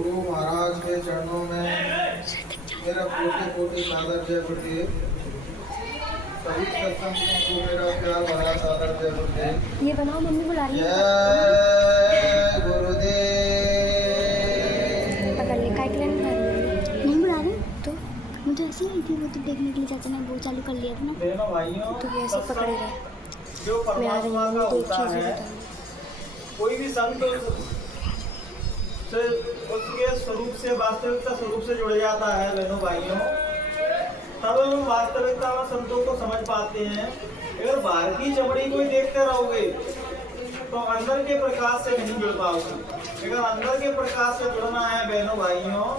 गुरु महाराज के चरणों में मेरा कोटि कोटि सादर जय गुरुदेव। सभी सत्संगों को मेरा प्यार भरा सादर जय गुरुदेव। ये बनाओ, मम्मी बुला रही है। जय गुरुदेव। पकड़ ले, काय के लिए नहीं बुला रही है? नहीं बुला रही तो मुझे ऐसी आई थी, वो तो देखने के लिए चाचा ने वो चालू कर लिया था ना, बहनों भाइयों, तो ये ऐसे पकड़े रहे। जो मैं आ रही परमात्मा हूँ, का तो एक होता चीज़ है, बताऊँ। कोई भी संत से उसके स्वरूप से, वास्तविकता स्वरूप से जुड़ जाता है बहनों भाइयों, तब हम वास्तविकता में संतों को समझ पाते हैं। अगर बाहर की चमड़ी को ही देखते रहोगे तो अंदर के प्रकाश से नहीं जुड़ पाओगे। अगर अंदर के प्रकाश से जुड़ना है बहनों भाइयों,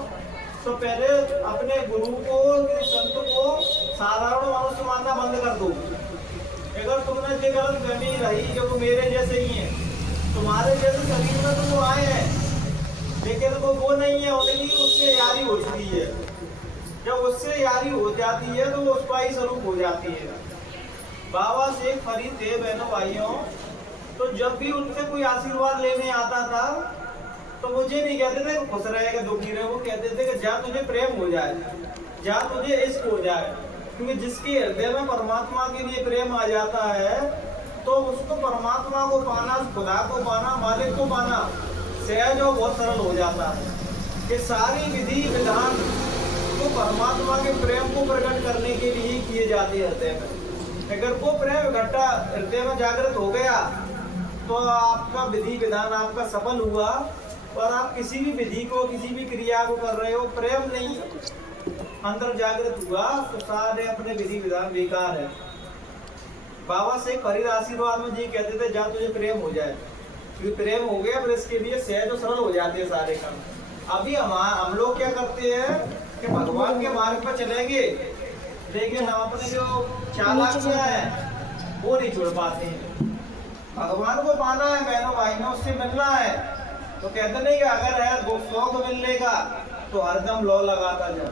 तो पहले अपने गुरु को, संत को साधारण मनुष्य मानना बंद कर दो। अगर तुमने ये गलत फहमी रही जो वो मेरे जैसे ही है, तुम्हारे जैसे शरीर में तो वो आए हैं, लेकिन वो नहीं है, उनकी उससे यारी हो चुकी है। जब उससे यारी हो जाती है तो वो उसका ही स्वरूप हो जाती है। बाबा शेख फरीद थे बहनों भाइयों, तो जब भी उनसे कोई आशीर्वाद लेने आता था तो मुझे नहीं कहते थे खुश रहेगा दुखी रहे, वो कहते थे कि जा तुझे प्रेम हो जाए, जा तुझे इश्क हो जाए। क्योंकि जिसके हृदय में परमात्मा के लिए प्रेम आ जाता है तो उसको परमात्मा को पाना, खुदा को पाना, मालिक को पाना सहज और बहुत सरल हो जाता है। ये सारी विधि विधान तो परमात्मा के प्रेम को प्रकट करने के लिए ही किए जाते हैं हृदय में। अगर वो प्रेम इकट्ठा हृदय में जागृत हो गया तो आपका विधि विधान आपका सफल हुआ। और आप किसी भी विधि को, किसी भी क्रिया को कर रहे हो, प्रेम नहीं अंदर जागृत हुआ तो सारे अपने विधि विधान बेकार है। बाबा से फरीद आशीर्वाद में जी कहते थे जा तुझे प्रेम हो जाए, क्योंकि प्रेम हो गया फिर इसके लिए सहज और सरल हो जाते हैं सारे काम। अभी हम लोग क्या करते हैं कि भगवान के मार्ग पर चलेंगे, लेकिन हम अपने जो चालाकियां है वो नहीं छोड़ पाते हैं। भगवान को पाना है बहनों भाइयों, उससे मिलना है तो कहते नहीं कि अगर है शौक मिलने का तो हरदम लौ लगाता जा,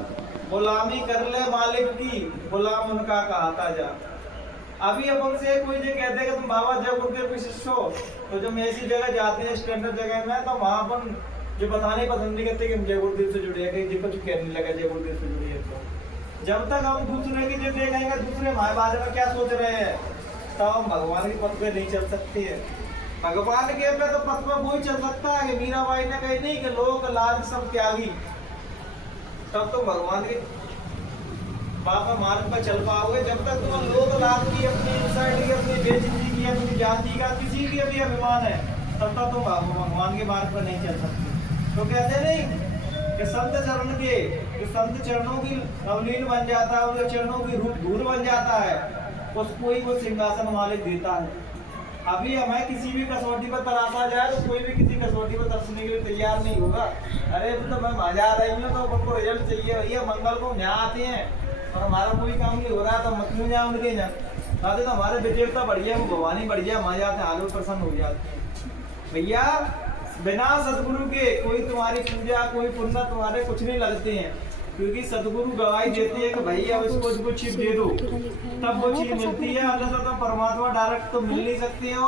गुलामी कर ले मालिक की, गुलाम उनका कहता जा। अभी अपन से कोई ये कहते हैं कि तुम बाबा जय गुरुदेव के शिष्य हो, तो जब हम ऐसी जगह जाते हैं स्टैंडर्ड जगह में, तो वहाँ अपन जो बताने पसंद नहीं करते कि हम जय गुरुदेव से जुड़े हैं, कहीं कुछ कहने लगा जय गुरुदेव से जुड़े हैं। तो जब तक हम दूसरे की जो देखेंगे, दूसरे हमारे बारे में क्या सोच रहे हैं, तब हम भगवान के पथ पे नहीं चल सकते हैं। भगवान के पे तो पथ पे वही चल सकता है कि मीराबाई ने कही नहीं कि लोक लाज सब त्यागी, तब तो भगवान के बाबा मार्ग पर चल पाओगे। जब तक तुम लोक लाभ की, अपनी इंसाइट की, अपनी बेइज्जती की, अपनी जाति का किसी की भी अभिमान है, तब तक तुम भगवान के मार्ग पर नहीं चल सकते। तो कहते नहीं कि संत चरण के, जो संत चरणों की अवलीन बन जाता है, उनके चरणों की रूप धूल बन जाता है, उसको ही वो सिंहासन मालिक देता है। अभी हमें किसी भी कसौटी पर तराशा जाए तो कोई भी किसी कसौटी पर तरसने के लिए तैयार नहीं होगा। अरे तो मैं मजा आ रही हूँ तो उनको रिजल्ट चाहिए, भैया मंगल को यहाँ आते हैं और हमारा कोई काम नहीं हो रहा है तो मत क्यों जाए उनके यहाँ, तो हमारे विदेवता बढ़िया, वो भवानी बढ़िया, वहाँ जाते हैं आलू प्रसन्न हो जाते हैं। भैया बिना सदगुरु के कोई तुम्हारी पूजा, कोई पुण्य तुम्हारे कुछ नहीं लगते हैं, क्योंकि सदगुरु गवाही देते हैं कि भैया इसको जो चीज दे दो तब वो चीज मिलती है। अंदर से तो परमात्मा डायरेक्ट तो मिल नहीं सकते हो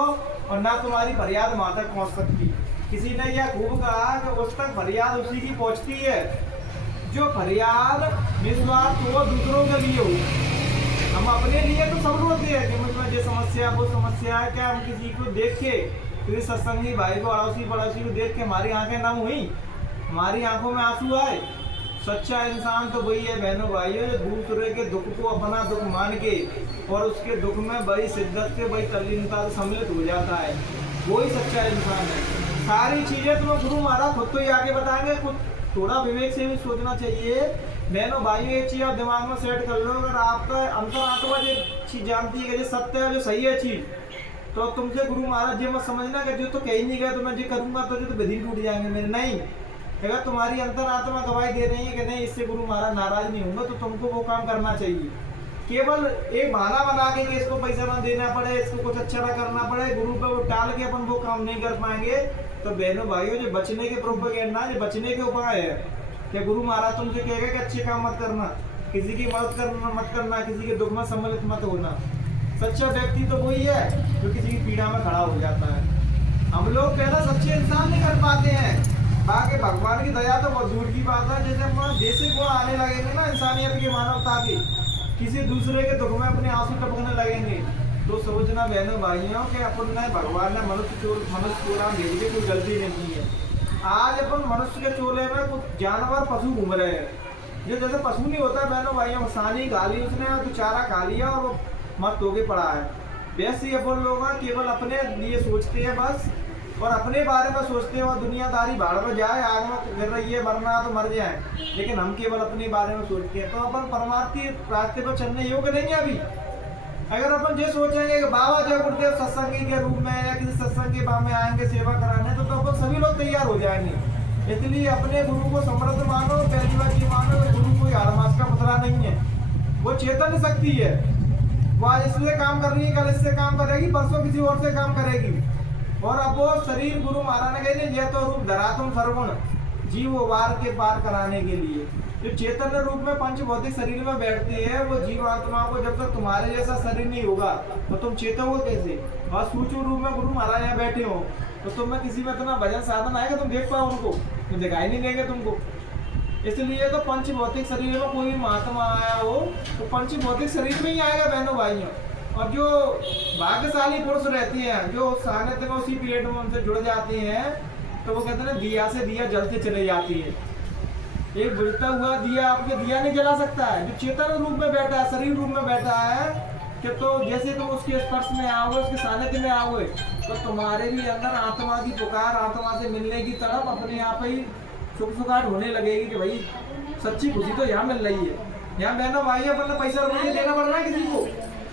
और ना तुम्हारी फरियाद वहां तक पहुंच सकती। किसी ने यह खूब कहा कि उस तक फरियाद उसी की पहुंचती है जो फरियाद निस्वार्थ हो, दूसरों के लिए हो। हम अपने लिए तो सब रोते हैं कि मुझमें ये समस्या वो समस्या है, क्या हम किसी को देख के, किसी सत्संगी भाई को, अड़ोसी पड़ोसी को देख के हमारी आंखें नम हुई, हमारी आंखों में आंसू आए। सच्चा इंसान तो वही है बहनों भाइयों जो दूसरे के दुख को अपना दुख मान के और उसके दुख में बड़ी शिद्दत से, बड़ी तल्लीनता से सम्मिलित हो जाता है, वही सच्चा इंसान है। सारी चीजें तुम्हें गुरु महाराज खुद तो ही आगे बताएंगे, कुछ थोड़ा विवेक से भी सोचना चाहिए बहनों भाइयों। एक चीज आप दिमाग में सेट कर लो, अगर आपका अंतरात्मा जो चीज जानती है जो सत्य है, जो सही है चीज, तो तुमसे गुरु महाराज ये मत समझना कि जो तो कह ही नहीं गया तो मैं जो करूंगा तो जो तो विधि टूट जाएंगे मेरे। नहीं, अगर तुम्हारी अंतरात्मा गवाही दे रही है कि नहीं इससे गुरु महाराज नाराज नहीं होंगे तो तुमको वो काम करना चाहिए। केवल एक बहाना बना के कि इसको पैसा ना देना पड़े, इसको कुछ अच्छा ना करना पड़े, गुरु पे वो टाल के अपन वो काम नहीं कर पाएंगे। तो बहनों भाइयों जो बचने के प्रोपेगेंडा, जो बचने के उपाय है कि गुरु महाराज तुमसे कहेगा कि अच्छे काम मत करना, किसी की मदद मत करना, किसी के दुख में सम्मिलित मत होना। सच्चा व्यक्ति तो वही है जो किसी की पीड़ा में खड़ा हो जाता है। हम लोग कहना सच्चे इंसान नहीं कर पाते हैं बाकी भगवान की दया तो बहुत दूर की बात है। जैसे हम देसी गुण आने लगेंगे ना इंसानियत की, मानवता की, किसी दूसरे के दुख में अपने आंसू टपकने लगेंगे, तो सोचना बहनों भाइयों कि अपन ने भगवान ने मनुष्य चोरा भेज के कोई गलती नहीं की है। आज अपन मनुष्य के चोले में कुछ जानवर पशु घूम रहे हैं, जो जैसे पशु नहीं होता बहनों भाइयों, सानी खा ली उसने, तो चारा खा लिया और वो मस्त होके पड़ा है। वैसे ही अपन लोग केवल अपने लिए सोचते हैं बस, और अपने बारे में सोचते हैं, और दुनियादारी भाड़ में जाए, आग में गिर रही है, मरना तो मर जाए, लेकिन हम केवल अपने बारे में सोचते हैं। तो अपन परमार्थी रास्ते पर चलने योग्य नहीं है अभी। अगर अपन ये सोचेंगे कि बाबा जय गुरुदेव सत्संगी के रूप में या किसी सत्संग के बाम में आएंगे सेवा कराने, तो अपन सभी लोग तैयार हो जाएंगे। इसलिए अपने गुरु को समृद्ध मानो, पहली बात ये मानो कि गुरु कोई आड़मास का पुतला नहीं है, वो चेतन शक्ति है। वो आज इसलिए काम कर रही है, कल इससे काम करेगी, परसों किसी और से काम करेगी। और अब वो शरीर गुरु महाराज ने कहे यह तो रूप धरा तुम सर्वगुण जीव वार के पार कराने के लिए। जो चेतन रूप में पंच भौतिक शरीर में बैठती है, वो जीव आत्मा को जब तक तुम्हारे जैसा शरीर नहीं होगा तो तुम चेतोगे कैसे। और सूक्ष्म रूप में गुरु महाराज यहाँ बैठे हो, तो तुम में किसी में इतना भजन साधन आएगा तुम देख पाओ उनको, तो दिखाई नहीं देंगे तुमको। इसलिए तो पंच भौतिक शरीर में कोई महात्मा आया हो तो पंच भौतिक शरीर में ही आएगा बहनों भाइयों। और जो भाग्यशाली पुरुष रहती हैं, जो सानिध्य में उसी पीरियड में उनसे जुड़ जाती हैं, तो वो कहते हैं दिया से दिया जलते चले जाती है। एक बुझता हुआ दिया आपके दिया नहीं जला सकता है। जो चेतन रूप में बैठा है, शरीर रूप में बैठा है, कि तो जैसे तुम उसके स्पर्श में आओगे, उसके सानिध्य में आओगे, तो तुम्हारे भी अंदर आत्मा की पुकार, आत्मा से मिलने की तड़प अपने आप ही सुख सुखाट होने लगेगी कि भाई सच्ची खुशी तो यहाँ मिल रही है। यहाँ बहनों भाई अपन पैसा रुपये देना पड़ रहा है किसी को,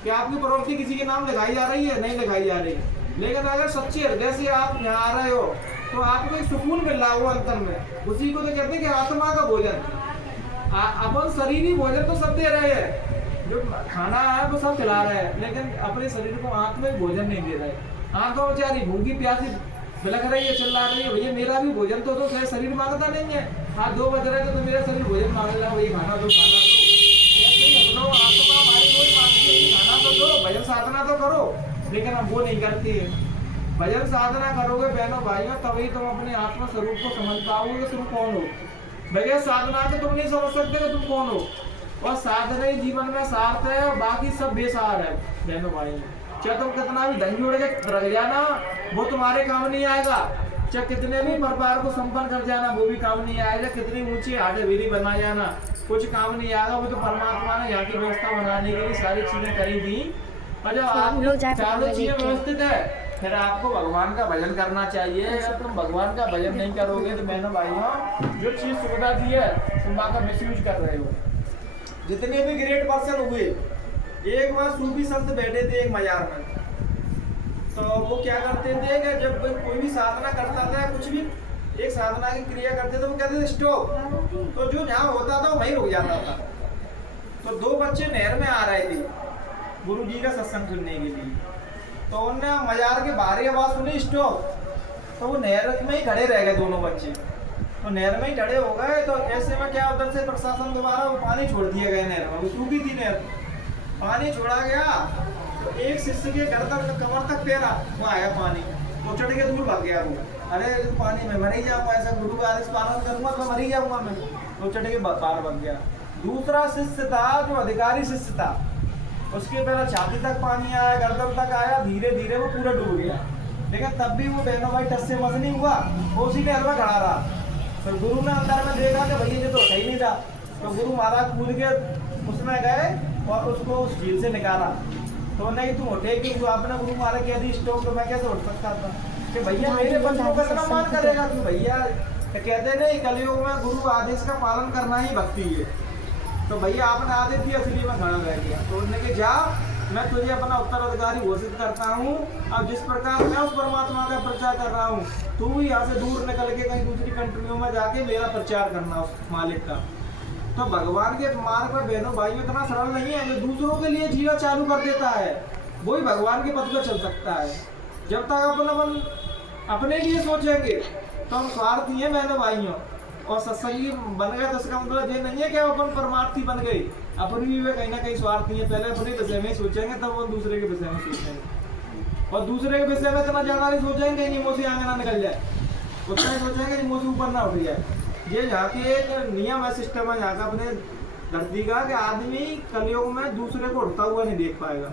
कि आपकी प्रॉपर्टी किसी के नाम लिखाई जा रही है, नहीं लिखाई जा रही। लेकिन अगर सच्चे हृदय से आप यहाँ आ रहे हो तो आपको एक सुकून मिल रहा हो अंतर में। उसी को तो कहते हैं कि आत्मा का भोजन। अपन शरीरी भोजन तो सब दे रहे हैं, जो खाना है वो सब खिला रहे हैं, लेकिन अपने शरीर को आत्मिक भोजन नहीं दे रहे। आंखों बेचारी भूखी प्यासी बिलख रही है, चिल्ला रही है, भैया मेरा भी भोजन तो शरीर मांगता नहीं है। हाँ 2 बज रहे तो मेरा शरीर भोजन मांग रहा है, वही खाना दो खाना दो। ऐसे ही हम लोग आत्मा हमारी कोई मांगती है कि खाना तो दो, भजन साधना तो करो, लेकिन हम वो नहीं करती है। भजन साधना करोगे बहनों भाइयों, तभी तुम अपने आत्मा स्वरूप को समझ पाओगे कि तुम कौन हो। बगैर साधना के तुम नहीं समझ सकते कि तुम कौन हो। और साधना ही जीवन में सार्थ है, और बाकी सब बेसार है बहनों भाइयों। चाहे तुम कितना भी धन जोड़ के रख जाना, वो तुम्हारे काम नहीं आएगा। चाहे कितने भी व्यापार को संपन्न कर जाना, वो भी काम नहीं आएगा। कितनी ऊंची हाडेवीरी बना जाना, कुछ काम नहीं आएगा। वो तो परमात्मा ने यहाँ की व्यवस्था बनाने के लिए सारी चीजें करी थी, और जब आप चारों चीजें व्यवस्थित है, फिर आपको भगवान का भजन करना चाहिए। अगर तुम भगवान का भजन नहीं करोगे तो बहनों भाइयों, जो चीज सुविधा दी है तुम का मिसयूज कर रहे हो। जितने भी ग्रेट पर्सन हुए, एक बार सूफी संत बैठे थे एक मजार में, तो वो क्या करते थे कि जब कोई भी साधना करता था, कुछ भी एक साधना की क्रिया करते थे, वो कहते थे स्टॉप, तो जो जहाँ होता था वो वहीं रुक जाता था। तो 2 बच्चे नहर में आ रहे थे गुरु जी का सत्संग सुनने के लिए, तो उनने मजार के बाहर आवाज सुनी स्टॉप, तो वो नहर में ही खड़े रह गए दोनों बच्चे। तो नहर में ही खड़े हो गए, तो ऐसे में क्या उधर से प्रशासन द्वारा वो पानी छोड़ दिया गया नहर में, वो सूखी थी नहर, पानी छोड़ा गया। तो एक शिष्य के गर्दन कमर तक पैरा वो आया पानी, वो चढ़ के दूर भाग गया। वो अरे पानी में मर ही जाऊंगा, ऐसा गुरु का आदेश पालन करूंगा तो मर ही जाऊंगा मैं, वो चढ़ के बाहर भाग गया। दूसरा शिष्य था जो अधिकारी शिष्य था, उसके पहले छाती तक पानी आया, गर्दन तक आया, धीरे धीरे वो पूरा डूब गया। लेकिन तब भी वो बहनों भाई टस से मस नहीं हुआ, वो उसी नहर में खड़ा रहा। तो गुरु ने अंदर में देखा कि भैया ये तो उठा ही नहीं था, तो गुरु महाराज कूद के उसमें गए और उसको उस झील से निकाला। तो उन्हें तुम उठे कि आपने गुरु महाराज कह दी स्टॉप, तो मैं कैसे उठ सकता था कि भैया मेरे बच्चों का इतना मान करेगा कि भैया कहते नहीं कलयुग में गुरु आदेश का पालन करना ही भक्ति है। तो भैया आपने आदेश दिया इसलिए मैं खड़ा रह गया। तो उन्होंने कहा जा मैं तुझे अपना उत्तराधिकारी घोषित करता हूँ। अब जिस प्रकार मैं उस परमात्मा का प्रचार कर रहा हूँ, तू भी यहाँ से दूर निकल के कहीं दूसरी कंट्रियों में जाके मेरा प्रचार करना उस मालिक का। तो भगवान के मार्ग पर बहनों भाइयों इतना सरल नहीं है। जो दूसरों के लिए जीना चालू कर देता है वही भगवान के पथ पर चल सकता है। जब तक अपने लिए सोचेंगे तो हम स्वार्थी हैं बहनों भाइयों, और सत्संगी बन गए तो इसका मतलब ये नहीं है कि अपन परमार्थी बन गए। अपन भी वे कहीं ना कहीं स्वार्थी है, पहले अपने विषय में सोचेंगे तब वो दूसरे के विषय में सोचेंगे, और दूसरे के विषय में इतना ज्यादा नहीं सोचेंगे नहीं मोसी आगे ना निकल जाए। उतना ही सोचेंगे कि मुझसे ऊपर ना उठ जाए। ये यहाँ की एक नियम है, सिस्टम है यहाँ का अपने धरती का, कि आदमी कलयुग में दूसरे को उठता हुआ नहीं देख पाएगा।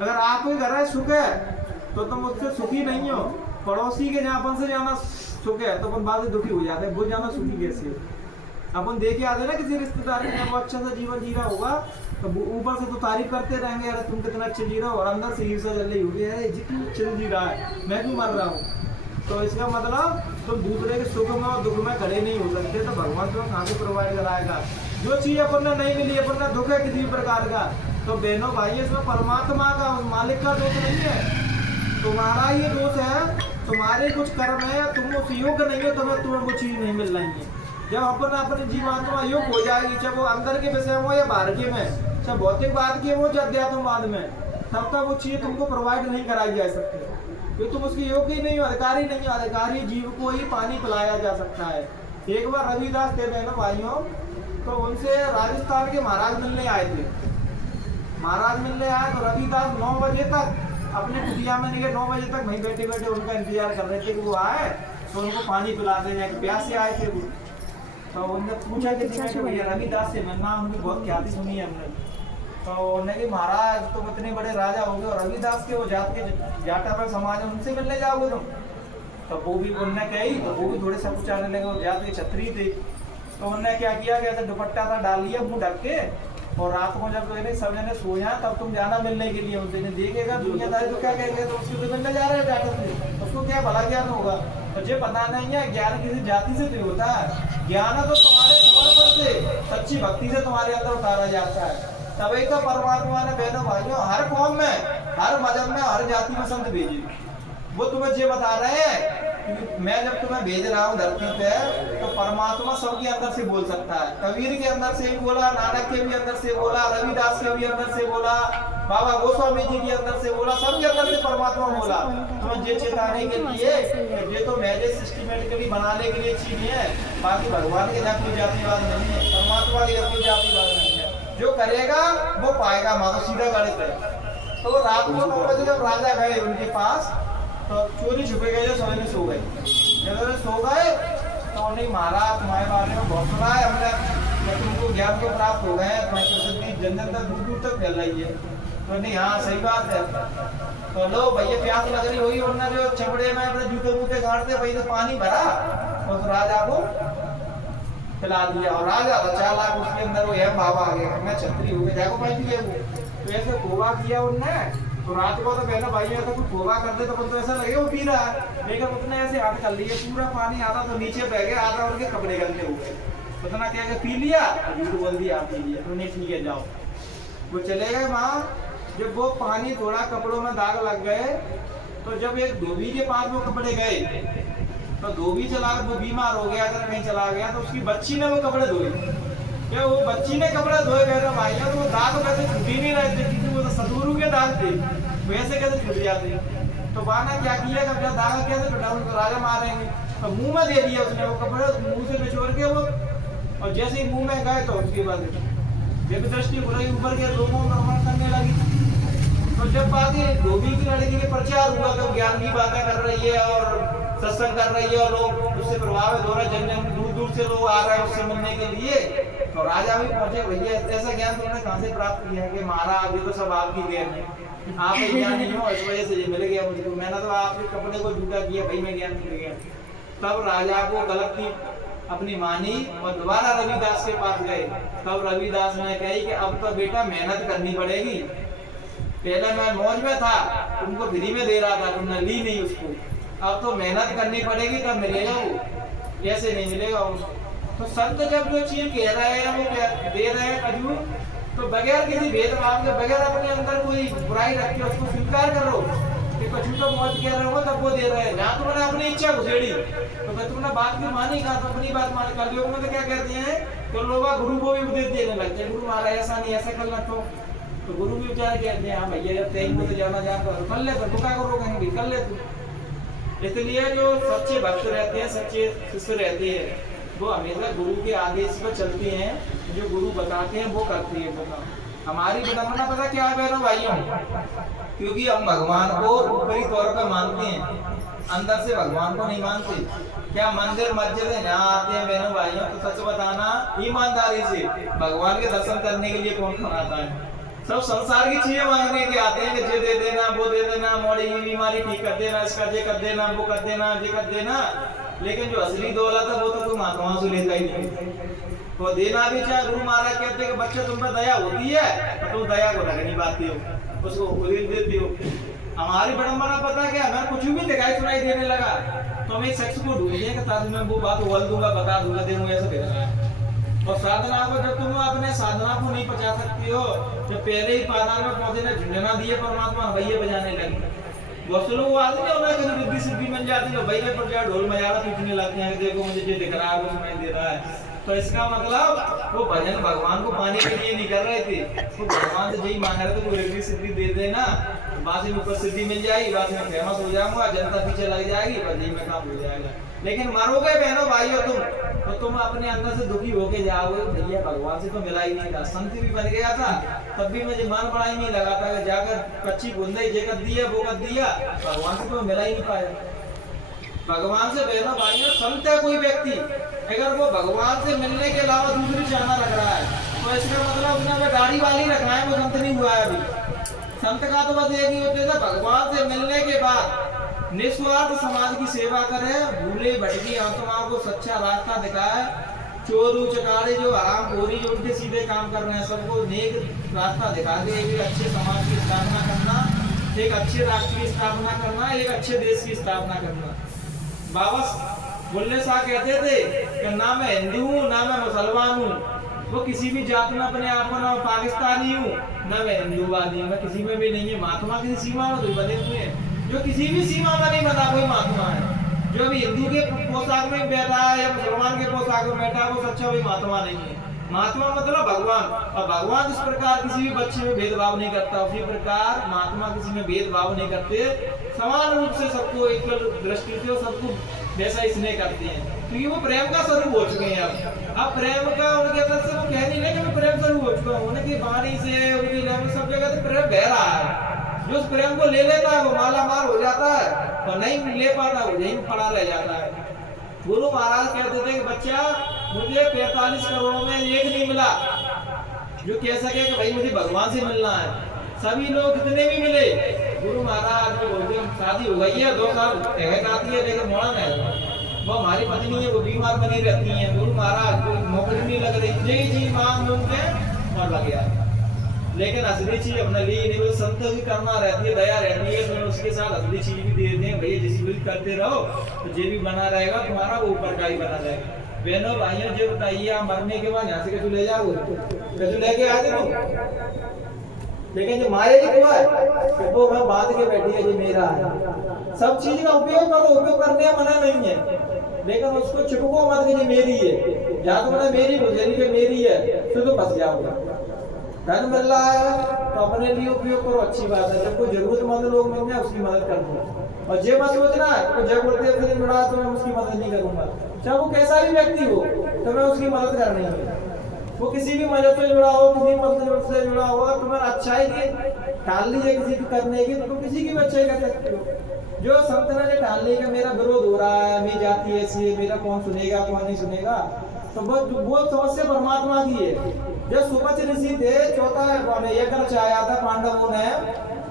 अगर आपके घर है सुख है तो तुम उससे सुखी नहीं हो, पड़ोसी के जहाँ से जाना सुख है तो अपन बाद में दुखी हो जाते हैं, वो जाना सुखी कैसे हो। अपन देखे आते ना किसी रिश्तेदार ने वो अच्छा सा जीवन जी रहा होगा तो ऊपर से तो तारीफ करते रहेंगे, अरे तुम कितना अच्छे जी रहे हो, और अंदर से ईर्ष्या जल रही होगी, अरे जितनी अच्छे जी रहा है मैं क्यों मर रहा हूँ। तो इसका मतलब तुम दूसरे के सुख में और दुख में खड़े नहीं हो सकते, तो भगवान तुम्हें कहाँ से प्रोवाइड कराएगा। जो चीज अपन ने नहीं मिली, अपन ने दुख है किसी भी प्रकार का, तो बहनों भाई इसमें परमात्मा का मालिक का दोष नहीं है, तुम्हारा ये दोष है, तुम्हारे कुछ कर्म है, तुम उस योग्य नहीं हो, तुम्हें वो चीज नहीं मिल रही है। जब अपन अपने जीवात्मा योग हो जाएगी, चाहे वो अंदर के विषय हो या बाहर के में, चाहे भौतिकवाद के हो या अध्यात्मवाद में, तब तक वो चीज तुमको प्रोवाइड नहीं कराई जा सकती, क्योंकि तुम उसके योग्य ही नहीं हो, अधिकारी नहीं हो। अधिकारी जीव को ही पानी पिलाया जा सकता है। एक बार रविदास थे बहनों भाइयों, तो उनसे राजस्थान के महाराज मिलने आए थे। महाराज मिलने आए तो रविदास 9 बजे तक अपने कुटिया में नहीं गए, 9 बजे तक वहीं बैठे बैठे उनका इंतजार कर रहे थे कि वो आए तो उनको पानी पिलाते हैं। प्यास से आए थे वो, तो उनने पूछा कि रविदास से मिलना, उनकी बहुत ख्याति सुनी है हमने। तो उन्होंने कि महाराज तुम इतने बड़े राजा हो गए और रविदास के वो जाटा पर समाज है, उनसे मिलने जाओगे तुम। तो वो भी उनने कही, तो वो भी थोड़े सब कुछ आने लगे, वो जात के छत्री थे। तो उन्होंने क्या किया कि ऐसा दुपट्टा था डाल लिया मुंह ढक के, और रात को जब सब जने सो जाए तब तुम जाना मिलने के लिए। उनसे देखेगा दुनियादारी तो क्या कहेंगे, तो उसके तो मिलने जा रहे हैं जाटा से, उसको क्या भला ज्ञान होगा। मुझे पता नहीं है ज्ञान किसी जाति से नहीं होता है, ज्ञान तो तुम्हारे तौर पर से सच्ची भक्ति से तुम्हारे अंदर उतारा जाता है। तभी तो परमात्मा ने बहनों भाइयों हर कौम में, हर मजहब में, हर जाति में संत भेजे। वो तुम्हें ये बता रहे हैं कि मैं जब तुम्हें भेज रहा हूँ धरती पे, तो परमात्मा सबके अंदर से बोल सकता है। कबीर के अंदर से बोला, नानक के भी अंदर से बोला, रविदास के भी अंदर से बोला, बाबा गोस्वामी जी के अंदर से बोला, सबके अंदर से परमात्मा बोला। तुम्हें ये चेताने के लिए, ये तो मैंने सिस्टमेटिकली बनाने के लिए चीज है, बाकी भगवान के जाति जातिवाद नहीं है, परमात्मा के जातिवाद नहीं है। जो करेगा वो पाएगा, मानो सीधा गणित है। तो रात को 9 बजे जब राजा गए उनके पास, तो चोरी छुपे गए, जो सोने सो गए। जब सो गए तो नहीं महाराज तुम्हारे बारे में बहुत सुना है हमने, तुमको ज्ञान को प्राप्त हो गए, तुम्हारी प्रसिद्धि जन जन तक दूर दूर तक फैल रही है। तो नहीं हाँ सही बात है। तो लो भैया प्यास लग रही होगी, उन्होंने जो छपड़े में अपने जूते वूते गाड़ते भाई तो पानी भरा और उस राजा को पिला दिया। और राजा था चालाक, उसके अंदर वो है बाबा आ गया, मैं छतरी हो गया, जाको पानी पिए वो। तो ऐसे गोवा किया उनने। तो रात को तो बहना भाई ऐसा कुछ गोवा कर दे तो ऐसा लगे वो पी रहा है, लेकिन उसने ऐसे हाथ कर लिए, पूरा पानी आधा तो नीचे बह गया, आधा उनके कपड़े गंदे हो गए। उतना क्या पी लिया, झूठ बोल दिया आप पी लिया, तो नहीं ठीक है जाओ। वो चले गए वहाँ। जब वो पानी थोड़ा कपड़ों में दाग लग गए, तो जब एक धोबी के पास वो कपड़े गए, तो धोबी चला, वो बीमार हो गया, अगर कहीं चला गया, तो उसकी बच्ची ने वो कपड़े धोए। क्या वो बच्ची ने कपड़े धोए गए भाई, तो वो दाग वैसे छूट ही नहीं रहे थे, क्योंकि वो तो सतगुरु के दाग थे, वैसे कैसे छूट जाते। तो बाना क्या किया, कब दाग कैसे छुटा, उनको राजा मारेंगे, तो मुंह में दे दिया उसने वो कपड़े, मुंह से निचोड़ के वो, और जैसे ही मुंह में गए तो उसके बाद जब दृष्टि बुराई ऊपर के लोगों में भ्रमण करने लगी। तो जब बात धोबी की लड़की के प्रचार हुआ, तो ज्ञान की बातें कर रही है और सत्संग कर रही है, और लोग उससे प्रभावित हो रहे, जन जन दूर दूर से लोग आ रहे हैं उससे मिलने के लिए। तो राजा भी पहुंचे, भैया ऐसा ज्ञान तुमने कहाँ से प्राप्त किया है कि महाराज ये तो सब आपकी देन है, आप ज्ञान नहीं हो, इस वजह से ये मिल गया मुझको, मैंने तो आपके कपड़े को झूठा किया, भाई मैं ज्ञान मिल गया। तब राजा को गलती अपनी मानी और दोबारा रविदास के पास गए। तब रविदास ने कही कि अब तो बेटा मेहनत करनी पड़ेगी, पहले मैं मौज में था, तुमको फ्री में दे रहा था, तुमने ली नहीं उसको, अब तो मेहनत करनी पड़ेगी तब मिलेगा वो, ऐसे नहीं मिलेगा वो। तो संत जब जो चीज कह रहे हैं वो दे रहे हैं खजूर, तो बगैर किसी भेदभाव के, बगैर अपने अंदर कोई बुराई रख के उसको स्वीकार करो कि कछू तो मौज कह रहे हो, तब वो दे रहे हैं। जहाँ तुमने अपनी इच्छा घुसेड़ी, तो फिर तुमने बात की मानी कहा, तो अपनी बात मान कर लोग में तो क्या कहते हैं, तो लोग गुरु को भी उपदेश देने लगते हैं, गुरु महाराज ऐसा नहीं ऐसा करना, तो गुरु भी विचार कहते हैं हाँ भैया जब तेईस को तो जाना जानता तो कर ले, तो दुका करो कहेंगे कर ले तू। इसलिए जो सच्चे भक्त रहते हैं, सच्चे शिष्य रहते हैं, वो हमेशा गुरु के आदेश पर चलते हैं, जो गुरु बताते हैं वो करते हैं। बता हमारी विडंबना पता क्या है बहनों भाइयों, क्योंकि हम भगवान को ऊपरी तौर पर मानते हैं, अंदर से भगवान को नहीं मानते। क्या मंदिर मस्जिद है यहाँ आते हैं बहनों भाइयों, तो सच बताना ईमानदारी से भगवान के दर्शन करने के लिए कौन कौन आता है? सब संसार की चीजें मांगने के आते हैं कि ये दे देना, वो दे देना, मोड़ी की बीमारी ठीक कर देना, इसका ये कर देना, वो कर देना, ये कर देना। लेकिन जो असली दौलत है वो तो कोई महात्मा से लेता ही नहीं। तो देना भी चाहे, गुरु महाराज कहते हैं कि बच्चे तुम पर दया होती है तो तुम दया को रख नहीं पाती हो, उसको उलील देती हो। हमारी बड़म्बना पता क्या, मैं कुछ भी दिखाई सुनाई देने लगा तो हम एक शख्स को ढूंढिए कि ताकि मैं वो बात बोल दूंगा, बता दूंगा, देखूंगा ऐसा देना है। और साधना को जब तुम अपने साधना को नहीं पचा सकती हो, जब पहले ही पाताल में पहुंचे ने झुंझुना दिए परमात्मा भैया बजाने लगे। बहुत से लोग आदमी होना कहीं रिद्धि सिद्धि मिल जाती है, भैया पर जाए ढोल मजारा पीटने लगते हैं, देखो मुझे ये दिख रहा है, वो सुनाई दे रहा है। तो इसका मतलब वो भजन भगवान को पाने के लिए नहीं कर रहे थे, वो भगवान से यही मांग रहे थे कोई रिद्धि सिद्धि दे देना, बाद में ऊपर सिद्धि मिल जाएगी, बाद में फेमस हो जाऊंगा, जनता पीछे लग जाएगी, बस यही में काम हो जाएगा। लेकिन मरोगे बहनों भाइयों तुम, तो तुम अपने अंदर से दुखी होके जाओगे, भैया भगवान से तो मिला ही नहीं था। संत भी बन गया था तब भी मुझे मन बड़ा ही नहीं लगा था कि जाकर कच्ची बूंदे ये कर दिया वो कर दिया, भगवान से तो मिला ही नहीं पाया। भगवान से बहनों भाइयों संत है कोई व्यक्ति, अगर वो भगवान से मिलने के अलावा दूसरी चाहना रख रहा है तो इसका मतलब उसने गाड़ी वाली रखा है, वो संत नहीं हुआ है अभी। संत का तो बस एक ही होता है, भगवान से मिलने के बाद निस्वार्थ समाज की सेवा करे, भूले भटकी आत्माओं को सच्चा रास्ता दिखाए, चोरू चकारे जो हराम खोरी जो उनके सीधे काम कर रहे हैं सबको नेक रास्ता दिखा के एक अच्छे समाज की स्थापना करना, एक अच्छे राष्ट्र की स्थापना करना, एक अच्छे देश की स्थापना करना। बाबा बुल्ले शाह कहते थे कि ना मैं हिंदू हूँ ना मैं मुसलमान हूँ, वो किसी भी जात में अपने आप को ना पाकिस्तानी हूँ ना मैं हिंदूवादी हूँ, मैं किसी में भी नहीं है। महात्मा किसी सीमा में तो बने हुए हैं, जो किसी भी सीमा में नहीं बना कोई महात्मा है। जो अभी हिंदू के पोशाक में बैठा है या मुसलमान के पोशाक में बैठा है वो सच्चा भी महात्मा नहीं है। महात्मा मतलब भगवान, और भगवान इस प्रकार किसी भी बच्चे में भेदभाव नहीं करता, उसी प्रकार महात्मा किसी में भेदभाव नहीं करते, समान रूप से सबको एक दृष्टि से सबको वैसा स्नेह करते हैं, क्योंकि वो प्रेम का स्वरूप हो चुके हैं। अब प्रेम का उनके अंदर से वो कह नहीं रहे कि मैं प्रेम स्वरूप हो चुका हूँ, उनकी वाणी से उनकी सब जगह से प्रेम बह रहा है। जो उस प्रेम को ले लेता है वो माला माल हो जाता है, और नहीं ले पाता वो यहीं पड़ा रह जाता है। गुरु महाराज कहते थे कि बच्चा मुझे 45 करोड़ में एक नहीं मिला जो कह सके कि भाई मुझे भगवान से मिलना है। सभी लोग कितने भी मिले, गुरु महाराज को बोलते शादी हो गई है 2 साल ठहर आती है लेकिन मोड़ा नहीं, वो हमारी पत्नी है वो बीमार बनी रहती है, गुरु महाराज को नौकरी नहीं लग रही, यही चीज मांग उनके और लग गया। लेकिन असली चीज अपने लिए नहीं, वो संत भी करना रहती है, दया रहती है, तो उसके साथ असली चीज भी दे दें भैया, जिस भी करते रहो तो ये भी बना रहेगा तुम्हारा, वो ऊपर का ही बना रहेगा। बहनों भाइयों जो बताइए आप मरने के बाद यहाँ से कैसे ले जाओगे, कैसे लेके आते तुम? लेकिन जो माया जी हुआ है वो मैं बांध के बैठी है, ये मेरा है। सब चीज का उपयोग करो, उपयोग करने का मना नहीं है, लेकिन उसको चिपको मत कि ये मेरी है, जहाँ तुमने मेरी गुजरी के मेरी है तो तुम फंस जाओगे। धन मिल रहा है तो अपने लिए उपयोग करो, अच्छी बात है। जब कोई जरूरतमंद लोग मिल जाए उसकी मदद कर दो, और ये मत सोचना तो जरूरत से जुड़ा तो मैं उसकी मदद नहीं करूंगा, चाहे वो कैसा भी व्यक्ति हो तो मैं उसकी मदद करनी है। वो किसी भी मदद से जुड़ा हो, किसी मदद से जुड़ा होगा, तुम्हें अच्छाई की टाल लीजिए किसी की करने की तो किसी की भी अच्छाई कर सकते हो। जो संत ने टालने का मेरा विरोध हो रहा है, मेरी जाति ऐसी है, मेरा कौन सुनेगा कौन नहीं सुनेगा, तो वो समस्या परमात्मा की है। जब सुपच ऋषि थे, चौथा यज्ञ चाया था पांडवों ने,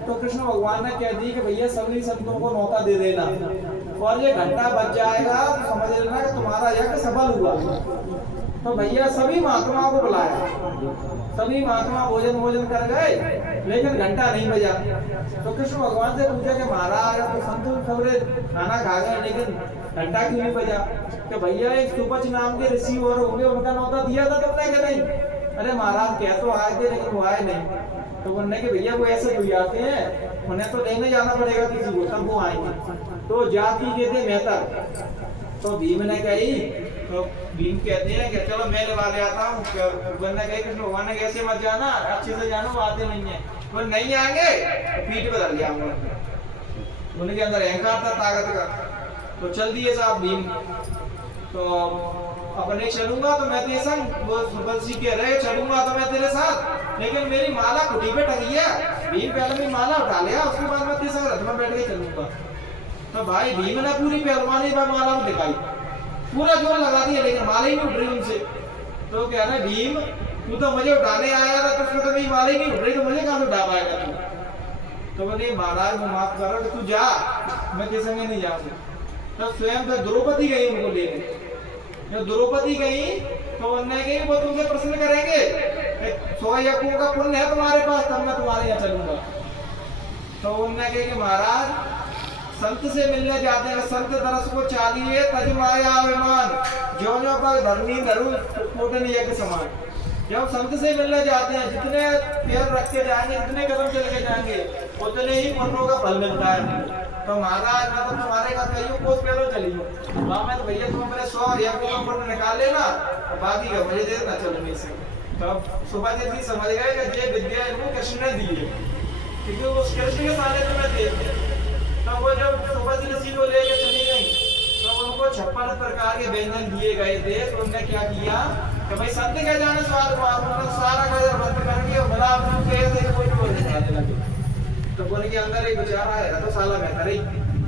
तो कृष्ण भगवान ने कह दी कि भैया सभी संतों को न्योता दे देना, और ये घंटा बच जाएगा तो समझ लेना कि तुम्हारा यज्ञ सफल हुआ। तो भैया सभी महात्माओं को बुलाया, सभी महात्मा भोजन कर गए, लेकिन घंटा नहीं बजा। तो कृष्ण भगवान से पूछा कि महाराज तो संत खबरे खाना खा गए लेकिन घंटा क्यों नहीं बजा? कि भैया एक सुपच नाम के ऋषि और होंगे, उनका न्योता दिया था तुमने कि नहीं? अरे महाराज कह तो आए थे लेकिन वो आए नहीं। तो बोलने के भैया वो ऐसे हुई आते हैं, उन्हें तो लेने जाना पड़ेगा किसी को, तब वो आएंगे। तो जाति के थे मेहतर, तो भीम ने कही, तो भीम कहते हैं कि चलो मैं लेवा ले आता हूँ। बोलने कही कृष्ण भगवान ने कैसे मत जाना, अच्छे से जानो, वो आते नहीं है। वो नहीं आएंगे तो पीठ बदल गया उनके अंदर अहंकार था ताकत का। तो चल दिए साहब भीम, तो अपने चलूंगा तो मैं तेरे संग, वो सुपलसी कह रहे चलूंगा तो मैं तेरे साथ, लेकिन मेरी माला कुटी पे टकी है। भीम पहले मेरी माला उठा लिया, उसके बाद मैं तेरे संग रथ में बैठ के चलूंगा। तो भाई भीम ने पूरी पहलवानी में माला में दिखाई, पूरा जोर लगा दिया, लेकिन माला ही नहीं उठ रही उनसे। तो कह रहे भीम तू तो मुझे उठाने आया था, तो उसमें तो मेरी माला ही नहीं उठ रही, तो मुझे कहाँ से उठा पाएगा तू? तो बोले महाराज मैं माफ करो, तू जा, मैं तेरे संगे नहीं जाऊंगा। तो स्वयं तो द्रौपदी गई उनको लेने। जब द्रौपदी गई तो उन्होंने कही वो तुमसे प्रश्न करेंगे, 100 यज्ञों का पुण्य है तुम्हारे पास, तब मैं तुम्हारे यहाँ चलूंगा। तो उन्होंने कही कि महाराज संत से मिलने जाते हैं, संत दरस को चालिए तज माया अभिमान, जो जो पर धर्मी धरु कोटन यज्ञ समान। जब संत से मिलने जाते हैं, जितने पैर रख के जाएंगे, जितने कदम चल के जाएंगे, उतने ही पुण्यों का फल मिलता है। तो महाराज मैं तो तुम्हारे का कईयों कोस पैरों चली हूँ, वहाँ मैं तो भैया तुम अपने 100 यज्ञों का पुण्य निकाल लेना, बाकी का मुझे दे देना चलने से। तो अब सुबह जी समझ गए कि ये विद्या इनको कृष्ण ने दी है, क्योंकि उस कृष्ण के साले तो मैं थे। तब वो जब सुबह ऋषि को लेके चली गई, तो उनको 56 प्रकार के व्यंजन दिए गए थे। तो उन्होंने क्या किया कि भाई संत का जाने स्वाद मार, सारा का बंद करके बड़ा कोई बोल दिखाने लगे। तो बोले कि अंदर एक बेचारा है तो साला बेहतर ही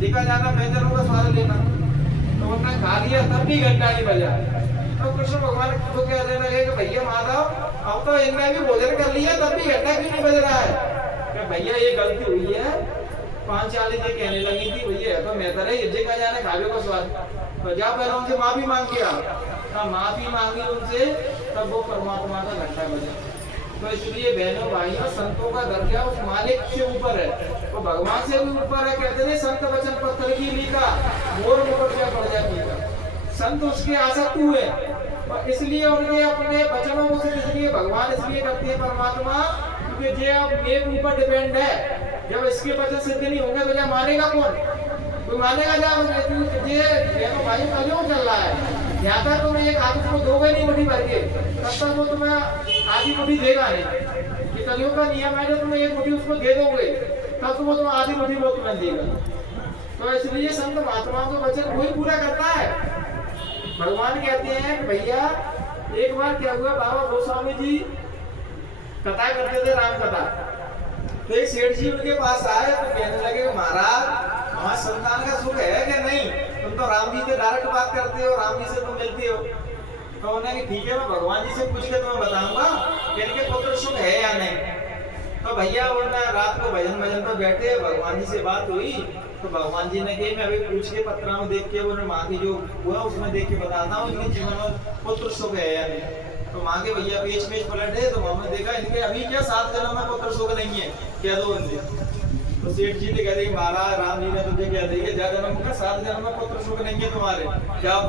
देखा जाना व्यंजनों का स्वाद लेना। तो उन्होंने खा लिया, तब भी घंटा नहीं बजा। तो कृष्ण भगवान को कहने लगे कि भैया माधव अब तो इनने भी भोजन कर लिया, तब भी घंटा क्यों नहीं बज रहा है? भैया ये गलती हुई है, 540 ये कहने लगी थी भैया तो मैं तरह ये का जाने खावे को स्वाद। तो जा पहले उनसे माफी मांग के आओ। तब माफी मांगी उनसे, तब वो परमात्मा का घंटा बजा। तो इसलिए बहनों भाइयों संतों का दर्जा उस मालिक से ऊपर है, वो भगवान से भी ऊपर है। कहते हैं संत वचन पत्थर की लिखा, मोर मुकुट क्या पड़ जाएगा। संत उसके आसक्त हुए और इसलिए उनके अपने वचनों को सिद्ध इसलिए भगवान इसलिए करते हैं परमात्मा, क्योंकि ये अब एक ऊपर डिपेंड है। जब इसके वचन सिद्ध नहीं होंगे तो क्या मानेगा कौन? कोई मानेगा क्या? ये बहनों भाई कलयुग चल रहा है, यहाँ तक तुम एक आदमी को दोगे नहीं मुट्ठी भर के, तब तक वो तुम्हें आधी मुट्ठी देगा नहीं। ये कलयुग का नियम है, जो तुम्हें एक मुट्ठी उसको दे दोगे तब तो वो तुम्हें आधी मुट्ठी वो तुम्हें देगा। तो इसलिए संत महात्माओं का वचन वही पूरा करता है। भगवान कहते हैं कि भैया एक बार क्या हुआ, बाबा गोस्वामी जी कथा करते थे, राम कथा। तो एक सेठ जी उनके पास आए तो कहने लगे महाराज हमारे संतान का सुख है कि नहीं? तुम तो राम जी से डायरेक्ट बात करते हो, राम जी से तुम मिलते हो। तो उन्होंने कहा ठीक है मैं भगवान जी से पूछ के तुम्हें बताऊंगा कि इनके पुत्र सुख है या नहीं। तो भैया उन्होंने रात को भजन पर बैठे, भगवान जी से बात हुई। तो भगवान जी ने कही मैं अभी पूछ के पत्रा में देख के उन्हें माँ की जो हुआ उसमें देख के बताता हूँ इनके जीवन में पुत्र सुख है या नहीं। तो माँ के भैया पेज पलटे तो माँ ने देखा इनके अभी क्या 7 जन्म में पुत्र सुख नहीं है, कह दो उनसे। तो सेठ जी ने कह रही महाराज राम जी ने तुझे कह दी है जन्म का 7 जन्म में पुत्र सुख नहीं है तुम्हारे, क्या आप?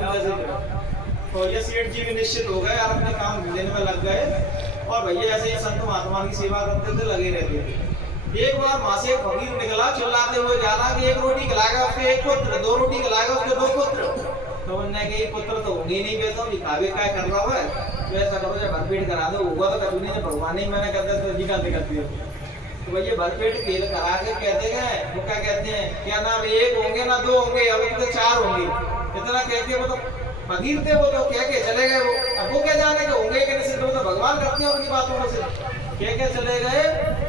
और ये सेठ जी भी निश्चित हो गए और अपने काम देने में लग गए। और भैया ऐसे ही संत महात्मा की सेवा करते थे, लगे रहते थे। एक बार माँ से एक फकीर निकला चिल्लाते हुए जा रहा कि 1 रोटी खिलाएगा उसके 1 पुत्र, 2 रोटी खिलाएगा उसके 2 पुत्र। तो उन्होंने कहा पुत्र तो होंगे नहीं, कहता हूँ दिखावे क्या कर रहा है, तो ऐसा करो जब भरपेट करा दो, होगा तो कभी नहीं, भगवान ही मैंने करते तो जी करते करती है। तो भैया भरपेट खेल करा के कहते हैं वो क्या कहते हैं क्या नाम 1 होंगे ना 2 होंगे, अब तो 4 होंगे, इतना कह के वो तो फकीर थे, वो तो कह के चले गए। वो अब वो क्या जाने के होंगे कि नहीं सिद्ध, तो भगवान करते हैं उनकी बातों से, कह के चले गए।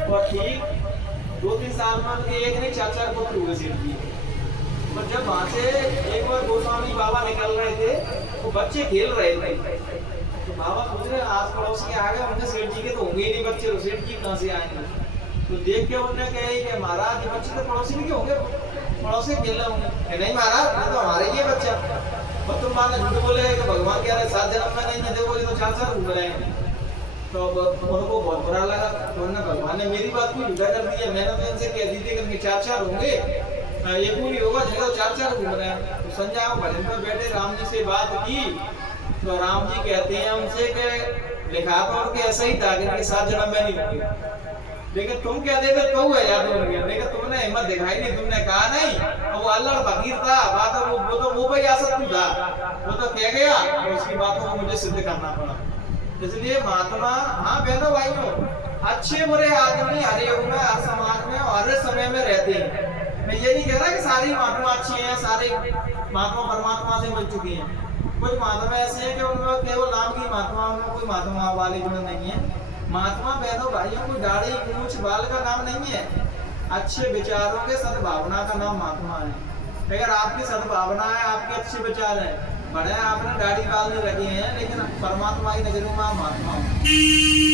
और ठीक 2-3 साल में उनके 1 नहीं 4 पुत्र हुए सेठ जी। और जब वहां से एक बार गोस्वामी बाबा निकल रहे थे, वो बच्चे खेल रहे थे। तो बाबा सोच रहे आस पड़ोस के आ गए, उनके सेठ जी के तो होंगे ही नहीं बच्चे, तो सेठ जी कहाँ से आएंगे? तो देख के उन्होंने कहा कि महाराज ये बच्चे तो पड़ोसी नहीं होंगे, पड़ोसी खेल रहे होंगे। नहीं महाराज ये तो हमारे ही है बच्चा। और तुम माने झूठ बोले कि भगवान कह रहे 7 जन्म में नहीं है, देखो ये तो 4 घूम रहे हैं। तो उनको बहुत बुरा लगा, उन्होंने भगवान ने मेरी बात को झूठा कर दिया, मैंने तो इनसे कह दी थी कि 4 होंगे, ये पूरी होगा, जगह 4 घूम रहे हैं। तो संजय भजन पर बैठे राम जी से बात की, तो राम जी कहते हैं उनसे कि लिखा तो उनके ऐसा ही था कि 7 जन्म में नहीं होंगे, लेकिन तुम क्या देते तो है याद हो गया, लेकिन तुमने हिम्मत दिखाई नहीं, तुमने कहा नहीं। और वो अल्लाह फकीर था, बात वो तो मुंह पे आ सकती था, वो तो कह गया, और उसकी बातों को मुझे सिद्ध करना पड़ा। इसलिए महात्मा हाँ बहनों भाइयों अच्छे बुरे आदमी हर युग में, हर समाज में और हर समय में रहते हैं। मैं ये नहीं कह रहा कि सारी महात्मा अच्छी हैं, सारे महात्मा परमात्मा से मिल चुकी हैं। कुछ महात्मा ऐसे हैं कि उनमें केवल नाम की महात्मा, उनमें कोई महात्मा वाले गुण नहीं है। महात्मा बहनों भाइयों को दाढ़ी मूछ बाल का नाम नहीं है, अच्छे विचारों के सद्भावना का नाम महात्मा है। अगर आपकी सद्भावना है, आपके अच्छे विचार है, बड़े आपने दाढ़ी बाल रखे हैं, लेकिन परमात्मा की नजरों में आप महात्मा हो।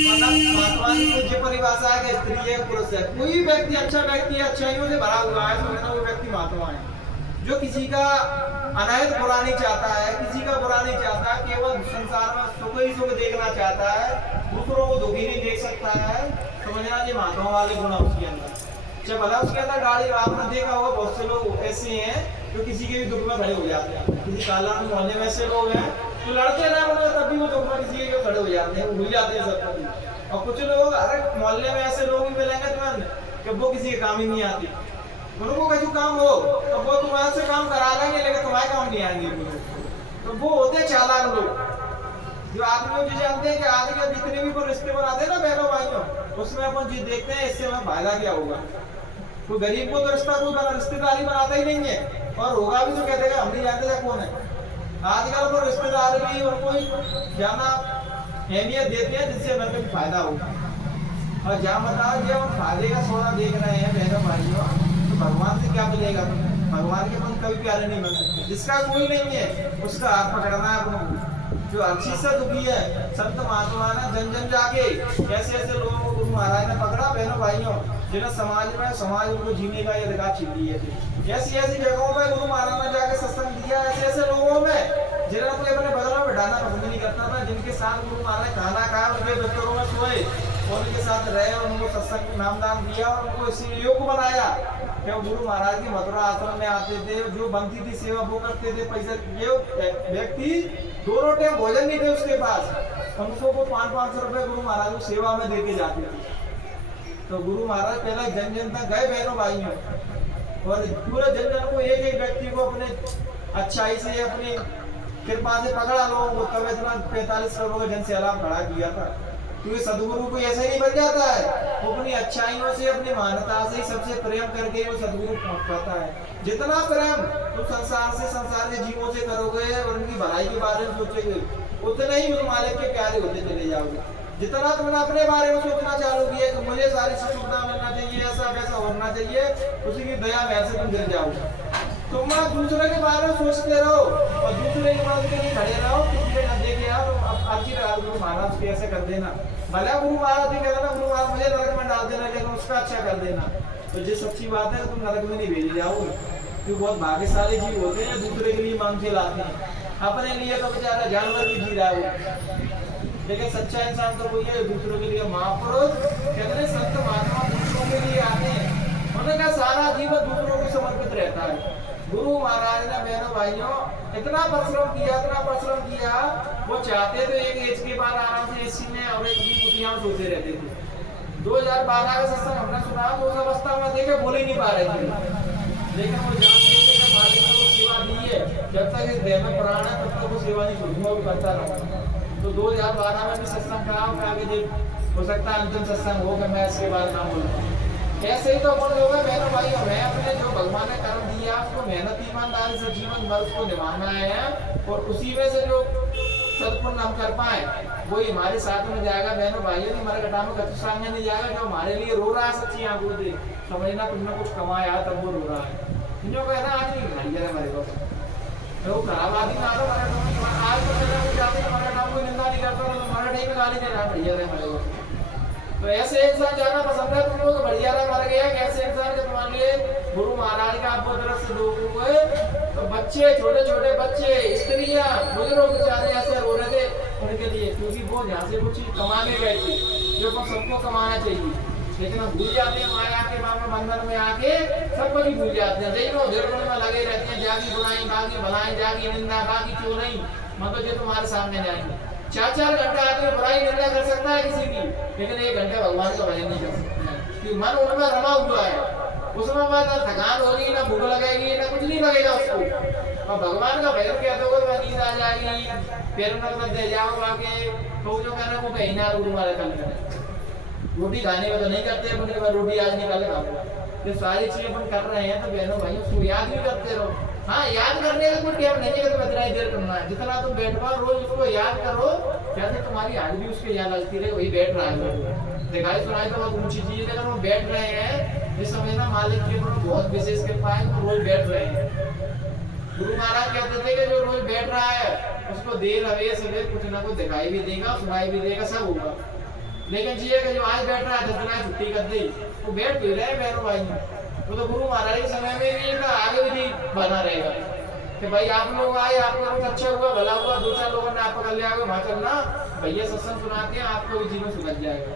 मतलब महात्मा की पूज्य परिभाषा है कि स्त्री है, पुरुष है, कोई व्यक्ति अच्छा व्यक्ति है, अच्छाइयों से भरा हुआ है, तो वो व्यक्ति महात्मा है। जो किसी का अनहित बुरा नहीं चाहता है, किसी का बुरा नहीं चाहता, केवल संसार में सुख ही सुख देखना चाहता है, दूसरों को दुखी नहीं देख सकता है, समझना ये महात्मा वाले गुण उसके अंदर। जब भला उसके अंदर दाढ़ी, आपने देखा होगा बहुत से लोग ऐसे हैं जो किसी के भी दुख में खड़े हो जाते हैं। किसी काला मोहल्ले में ऐसे लोग हैं जो लड़ते ना उन्हें, तब भी वो दुख में किसी के खड़े हो जाते हैं, भूल जाते हैं सब कुछ। और कुछ लोग अरे मोहल्ले में ऐसे लोग भी मिलेंगे तुम्हें कि वो किसी के काम ही नहीं आती, उनको कहीं काम हो तो वो तुम्हारे से काम करा लेंगे, लेकिन तुम्हारे काम नहीं आएंगे। तो वो होते चालाक लोग, जो आदमी जो जानते हैं कि आगे के जितने भी वो रिश्ते बनाते हैं ना बहनों भाइयों, उसमें अपन जी देखते हैं इससे हमें फायदा क्या होगा। कोई गरीब को तो रिश्ता कोई बना रिश्तेदारी बनाता ही नहीं है, और होगा भी तो कहते हैं हम नहीं जानते थे कौन है। आजकल वो रिश्तेदार भी उनको ज्यादा अहमियत देते हैं जिससे हमें भी फायदा होगा। और जहाँ बताओ ये हम फायदे का सौदा देख रहे हैं बहनों भाइयों, तो भगवान से क्या मिलेगा? भगवान के मन कभी प्यारे नहीं बन सकते। जिसका कोई नहीं है उसका हाथ पकड़ना है अपने। जो हर चीज से दुखी है, संत महात्मा ने जन जन जाके कैसे ऐसे लोगों को गुरु महाराज ने पकड़ा बहनों भाइयों, जिन्हें समाज उनको जीने का ये अधिकार छीन लिए थे। ऐसी ऐसी जगहों पर गुरु महाराज ने जाके सत्संग दिया, ऐसे ऐसे लोगों में जिन्हें कोई अपने बगल में बैठाना पसंद नहीं करता था, जिनके साथ गुरु महाराज ने खाना खाया, उनके बिस्तरों में सोए, उनके साथ रहे, उनको सत्संग नामदान दिया और उनको इसी योग बनाया कि वो गुरु महाराज की मथुरा आश्रम में आते थे। जो बनती थी सेवा वो करते थे, पैसे ये व्यक्ति दोनों टाइम भोजन नहीं थे उसके पास, उनको वो 500-500 रुपए गुरु महाराज को सेवा में देके जाते थे। तो गुरु महाराज पहले जन जन तक गए बहनों भाइयों, और पूरे जन जन को एक एक व्यक्ति को अपने अच्छाई से अपनी कृपा से पकड़ा लोगों को, तब इतना 45 करोड़ का जन सैलाब खड़ा किया था। क्योंकि सदगुरु को ऐसे नहीं बन जाता है, वो अपनी अच्छाइयों से अपनी मानवता से सबसे प्रेम करके वो सदगुरु पहुंच पाता है। जितना प्रेम तुम संसार के जीवों से करोगे और उनकी भलाई के बारे में सोचोगे, उतने ही उस मालिक के प्यारे होते चले जाओगे। जितना तुमने अपने बारे में सोचना चालू किया कि मुझे सारी सुविधा मिलना चाहिए, ऐसा वैसा होना चाहिए, उसी की दया में से तुम गिर जाओगे। तुम दूसरे के बारे में सोचते रहो और दूसरे के बारे में खड़े रहो, किसी के न देखे यार अच्छी तरह गुरु महाराज के ऐसे कर देना, भले गुरु महाराज ही कह देना गुरु महाराज मुझे नरक में डाल देना, लेकिन उसका अच्छा कर देना, तो ये सच्ची बात है, तुम नरक में नहीं भेजे जाओगे। क्योंकि बहुत भाग्यशाली जीव होते हैं दूसरे के लिए मान के लाते हैं, अपने लिए तो बेचारा जानवर भी जी रहा है, लेकिन सच्चा इंसान तो कोई है दूसरों के लिए। महापुरुष कहते हैं संत महात्मा दूसरों के लिए आते हैं, उनका सारा जीवन दूसरों को समर्पित रहता है। गुरु महाराज ने बहनों भाइयों इतना परिश्रम किया, वो चाहते थे एक एज के बाद आराम से एसी में और एक कुटिया में सोते रहते थे। 2012 का सत्संग हमने सुना, तो उस अवस्था में देखे बोल ही नहीं पा रहे थे, लेकिन वो जानते थे कि मालिक ने वो सेवा दी है, जब तक इस देह में प्राण है तब तक वो सेवा नहीं छोड़ूंगा, वो करता रहूंगा। तो 2012 में भी सत्संग कहा, आगे हो सकता है अंतिम सत्संग होगा, मैं इसके बाद नाम बोलूँ। ऐसे ही तो अपन लोग हैं बहनों भाई, हमें अपने जो भगवान ने कर्म दिया उसको मेहनत ईमानदारी से जीवन भर उसको निभाना है, और उसी में से जो सत्पुण्य हम कर पाए वही हमारे साथ में जाएगा बहनों भाइयों। हमारे घटा में कच्चा सामने नहीं जाएगा, जो हमारे लिए रो रहा है सच्ची आंखों से समझना तुमने कुछ कमाया तब वो रो रहा है। जो कहना आज नहीं खाई हमारे को तो खराब आदमी ना तो आज तो हमारे नाम को निंदा नहीं करता, हमारे टाइम में गाली देना बढ़िया रहे हमारे को। तो ऐसे इंसान जाना पसंद है तुम लोग, बढ़िया रहा मर गया। कैसे इंसान के तुम्हारे लिए गुरु महाराज का आपको तरफ से लोग हुए, तो बच्चे छोटे छोटे बच्चे स्त्रियां बुजुर्ग बेचारे ऐसे रो रहे थे उनके लिए, क्योंकि वो यहाँ से कुछ चीज कमाने गए थे जो सबको कमाना चाहिए, लेकिन हम भूल जाते हैं माया के बंधन में आके सब कुछ भूल जाते हैं। देखो निर्गुण में लगे रहते हैं, जागी बुलाई बागी भलाई, जागी निंदा बागी चोरई, मतलब जो तुम्हारे सामने जाएंगे। 4-4 घंटा आदमी बुराई निंदा कर सकता है किसी की, लेकिन 1 घंटा भगवान का भजन नहीं कर सकता, क्योंकि मन उनमें रमा हुआ है। उसमें बात थकान होगी, ना भूख लगेगी, ना कुछ नहीं लगेगा उसको। और भगवान का भजन कहते हो नींद आ जाएगी, पैर में दे जाओ आके, तो जो कहना वो कहीं ना गुरु महाराज कल रोटी खाने में तो नहीं करते अपने बार रोटी आज निकाल खाओ। ये सारी चीजें अपन कर रहे हैं तो बहनों भाई उसको याद भी करते रहो। हाँ, याद करने का कोई टाइम नहीं है कि तुम इतना ही देर करना है, जितना तुम बैठ पाओ रोज उसको याद करो, कैसे तुम्हारी आज भी उसके याद लगती रहे, वही बैठ रहा है। दिखाई सुनाई तो बहुत ऊंची चीज है, हम बैठ रहे हैं इस समय ना मालिक की बहुत विशेष कृपा है, रोज बैठ रहे हैं। रहा है उसको देर अवेर सवेर कुछ ना कुछ दिखाई भी देगा, सुनाई भी देगा, सब होगा। लेकिन जी है जो आज बैठ रहा है 10 दिन आज छुट्टी कर दी, वो बैठ भी रहे बहनों भाई, वो तो गुरु महाराज के समय में भी का आगे भी बना रहेगा कि भाई आप लोग आए, आपका कुछ अच्छा हुआ, भला हुआ, 2-4 लोगों ने आप पकड़ लिया होगा, वहां चलना भैया सत्संग सुनाते हैं, आपको भी जीवन सुधर जाएगा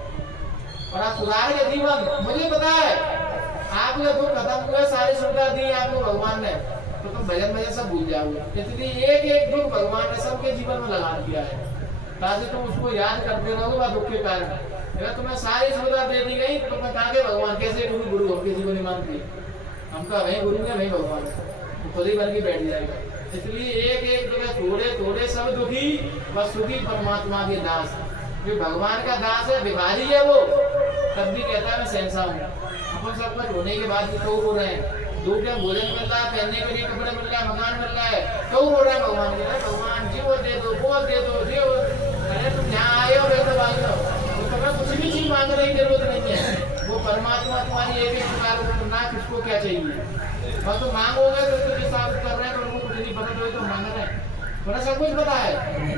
और आप सुधारेंगे जीवन। मुझे पता है आपके दुख खत्म हुए, सारी सुविधा दी आपको भगवान ने, तो तुम भजन सब भूल जाओगे। इसलिए एक एक दुख भगवान ने सबके जीवन में लगा दिया है ताकि तुम उसको याद करते रहोगे वह दुख के कारण। अगर तुम्हें सारी सुविधा दे दी गई तो तुम ताकि भगवान कैसे गुरु गुरु हो, किसी को नहीं मानती, हमका वही गुरु है वही भगवान, तो खुद ही बन के बैठ जाएगा। इसलिए एक एक जगह थोड़े थोड़े सब दुखी व सुखी परमात्मा के दास, जो भगवान का दास है, भिखारी है वो, तब भी कहता है मैं शहंशाह हूँ। अपन सब कुछ होने के बाद भी क्यों रो रहे हैं, 2 टाइम भोजन मिल रहा है, पहनने के लिए कपड़े मिल रहा है, मकान मिल रहा है, क्यों रो रहे हैं भगवान के लिए? भगवान जी वो दे दो, वो दे दो, दे। अरे तुम यहाँ आए हो वैसे मांग लो, तो तुम्हें कुछ भी चीज मांगने की जरूरत नहीं है। वो परमात्मा तुम्हारी एक एक प्रकार को ना किसको क्या चाहिए, और तुम मांगोगे तो तुम हिसाब कर रहे हैं तो उनको कुछ नहीं पता, तो मांग रहे हैं, तुम्हें सब कुछ पता है।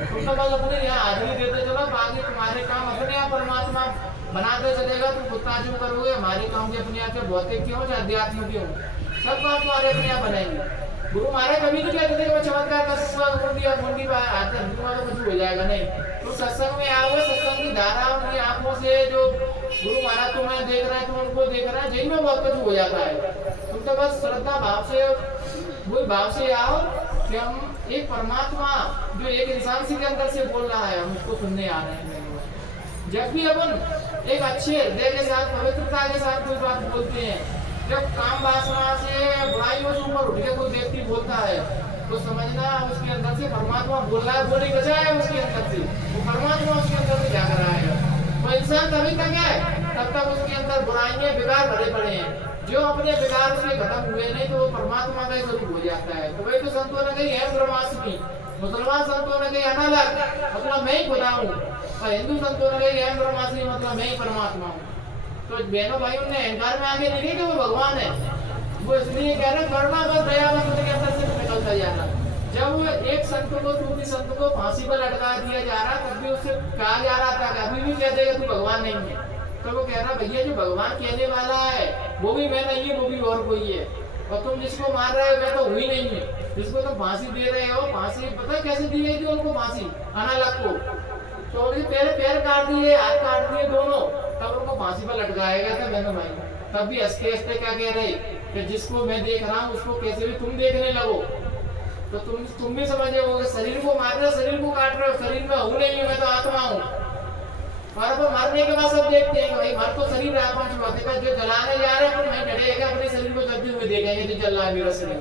तुम तो बस अपने यहाँ हाजिरी देते चलो, बाकी तुम्हारे काम अपने यहाँ परमात्मा बनाते चलेगा। तुम खुद ताजुब करोगे हमारे काम के अपने यहाँ भौतिक क्यों चाहे अध्यात्म क्यों, सब काम तुम्हारे अपने यहाँ बनाएंगे। गुरु महाराज कभी नहीं कहते थे कि मैं चमत्कार कर दूंगा, मुंडी आते दूंगा तो कुछ हो जाएगा, नहीं। तो सत्संग में आओगे, सत्संग की धारा उनकी आंखों से जो गुरु महाराज तुम्हें देख रहे हैं, तुम उनको देख रहे हैं, जिनमें बहुत कुछ हो जाता है। तुम तो बस श्रद्धा भाव से, वही भाव से आओ कि हम एक परमात्मा जो एक इंसान के अंदर से बोल रहा है, हम उसको सुनने आ रहे हैं। जब भी अपन एक अच्छे हृदय के साथ, पवित्रता के साथ कोई बात बोलते हैं, जब काम वासना से बुराइयों से ऊपर उठ के कोई व्यक्ति बोलता है, तो समझना उसके अंदर से परमात्मा बोल रहा है, वो नहीं बचा है उसके अंदर से, वो परमात्मा उसके अंदर से जाग रहा है। वो इंसान तभी तक है तब तक उसके अंदर बुराइयां बिगाड़ भरे पड़े हैं, जो अपने बिगाड़ उसके खत्म हुए नहीं तो वो परमात्मा का स्वरूप हो जाता है। तो वही तो संतों ने कही है ब्रह्मास्मि, मुसलमान संतों ने कही अनलग मतलब मैं ही खुदा हूँ, और हिंदू संतों ने कही है ब्रह्मास्मि मतलब मैं ही परमात्मा हूँ। तो बहनों भाइयों ने अहंकार में आगे नहीं कि वो भगवान है, वो इसलिए कह रहे करुणा बस दया बस उनके अंदर से निकलता जा रहा। जब एक संत को, दूसरे संत को फांसी पर लटका दिया जा रहा, तब भी उससे कहा जा रहा था कि अभी भी कह देगा तू भगवान नहीं है। तो वो कह रहा भैया जो भगवान कहने वाला है वो भी मैं नहीं है, वो भी और कोई है, और तुम जिसको मार रहे हो मैं तो हुई नहीं है। जिसको तुम फांसी दे रहे हो, फांसी पता कैसे दी गई थी उनको, फांसी अनालग को, तो उनके पैर काट दिए, हाथ काट दिए दोनों, तब उनको फांसी पर लटकाया गया था बहनों भाई। तब भी हंसते हंसते क्या कह रहे कि जिसको मैं देख रहा हूँ उसको कैसे भी तुम देखने लगो, तो तुम भी समझ जाओगे। शरीर को मार रहे हो, शरीर को काट रहे हो, शरीर में हूँ नहीं, मैं तो आत्मा हूँ। और अब मरने के बाद सब देखते हैं भाई मर तो शरीर रहा, जो जलाने जा रहे हैं वहीं डरेगा, अपने शरीर को जलते हुए देखेंगे तो जल रहा है मेरा शरीर।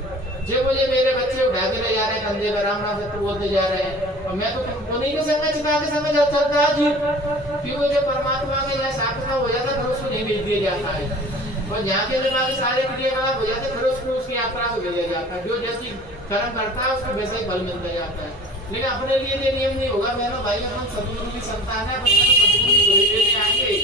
जो मुझे मेरे बच्चे उठा के ले जा रहे हैं कंधे पर, राम नाम से बोलते जा रहे हैं, और मैं तो उन्हीं के संग चिता के संग चलता है जी, क्योंकि जो परमात्मा के यहाँ साक्षात हो जाता है फिर उसको नहीं भेज दिया जाता है, और जहाँ के दिमाग सारे क्रियाकलाप हो जाते हैं फिर उसको उसकी यात्रा को भेजा जाता है। जो जैसी कर्म करता है उसको वैसा ही फल मिलता जाता है। लेकिन अपने लिए ये नियम नहीं होगा। बहनों भाई अपन सदगुरु की संतान है, अपन सदगुरु की गोद लेने आएंगे।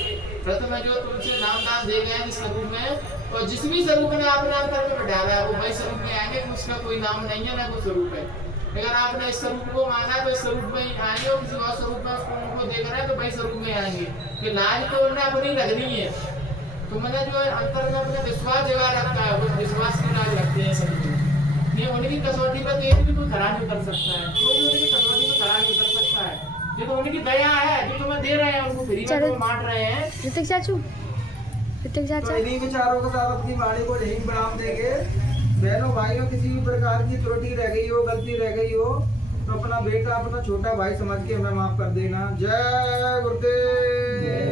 प्रथम जो तुमसे नाम दान दे गए हैं जिस स्वरूप में, और जिस भी स्वरूप ने आपने अंतर में बैठाया है वो वही स्वरूप में आएंगे, उसका कोई नाम नहीं है ना कोई स्वरूप है। अगर आपने इस स्वरूप को मांगा तो इस स्वरूप में ही आएंगे, और किसी और स्वरूप में उसको देख रहे हैं तो वही स्वरूप में आएंगे। कि लाज तो उन्हें अपनी लगनी है, तो मैंने जो अंतर में अपने विश्वास जगा रखा है, वो विश्वास की लाज रखते हैं सदगुरु। ये उनकी कसौटी पर एक भी कोई खरा नहीं उतर सकता है, कोई भी उनकी कसौटी पर खरा नहीं उतर सकता है। ये तो उनकी दया है जो तुम्हें दे रहे हैं, उनको फ्री में तो बांट रहे हैं। ऋतिक चाचू, ऋतिक चाचा, तो इन्हीं विचारों के साथ अपनी वाणी को यहीं विराम देंगे। बहनों भाइयों किसी भी प्रकार की त्रुटि रह गई हो, गलती रह गई हो, तो अपना बेटा अपना छोटा भाई समझ के हमें माफ कर देना। जय गुरुदेव।